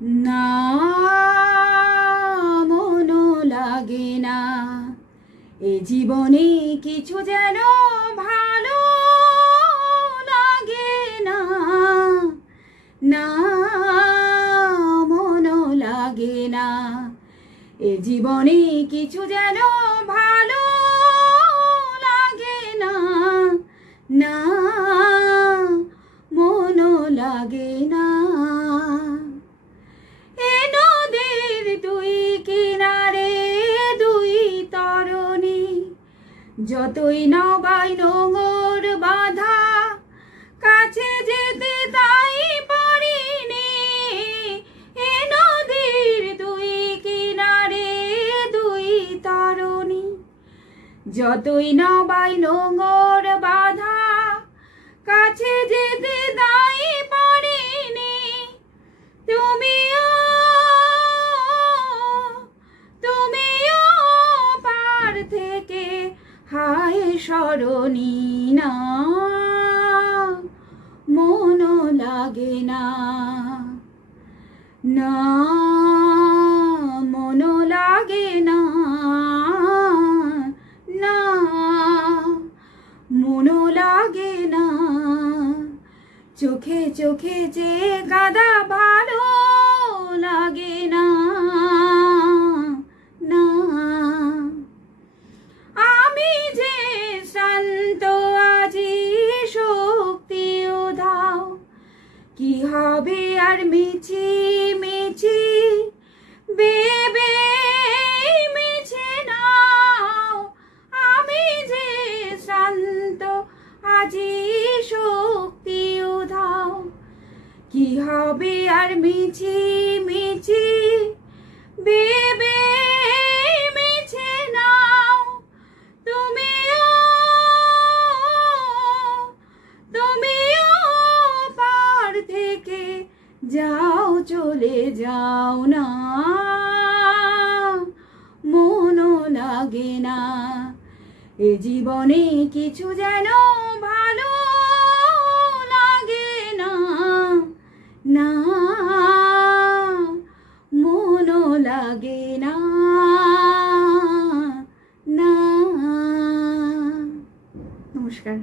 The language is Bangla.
না মনো লাগে না, এ জীবনে কিছু যেন ভালো লাগে না। না মনো লাগে না, এ জীবনে কিছু যেন ভালো লাগে না। না মনো লাগে না। এ নদীর দুই কিনারে দুই তরণী, যতই নবাই নোঙর বাঁধা, কাছে যেতে তাই পারিনি। এ নদীর দুই কিনারে দুই তরণী, যতই নবাই নোঙর বাঁধা, কাছে যেতে তাই পারিনি। তুমিও পার থেকে হায় সরণী। না মনো লাগে না। না মনো লাগে না। না মনো লাগে না। চোখে চোখে যে গাদা ভালো লাগে না। না আমি যে শান্ত আজি শক্তিও দাও, কি হবে আর মিছি মিছি বেবে মিছে নাও। আমি যে শান্ত আজি শক্তিও দাও, কি হবে আর মিছি মিছি বেবে মিছে নাও। তুমিও পার থেকে যাও, চলে যাও না। মনো লাগে না, এ জীবনে কিছু যেন ভালো লাগে না। না মনো লাগে না। না। নমস্কার।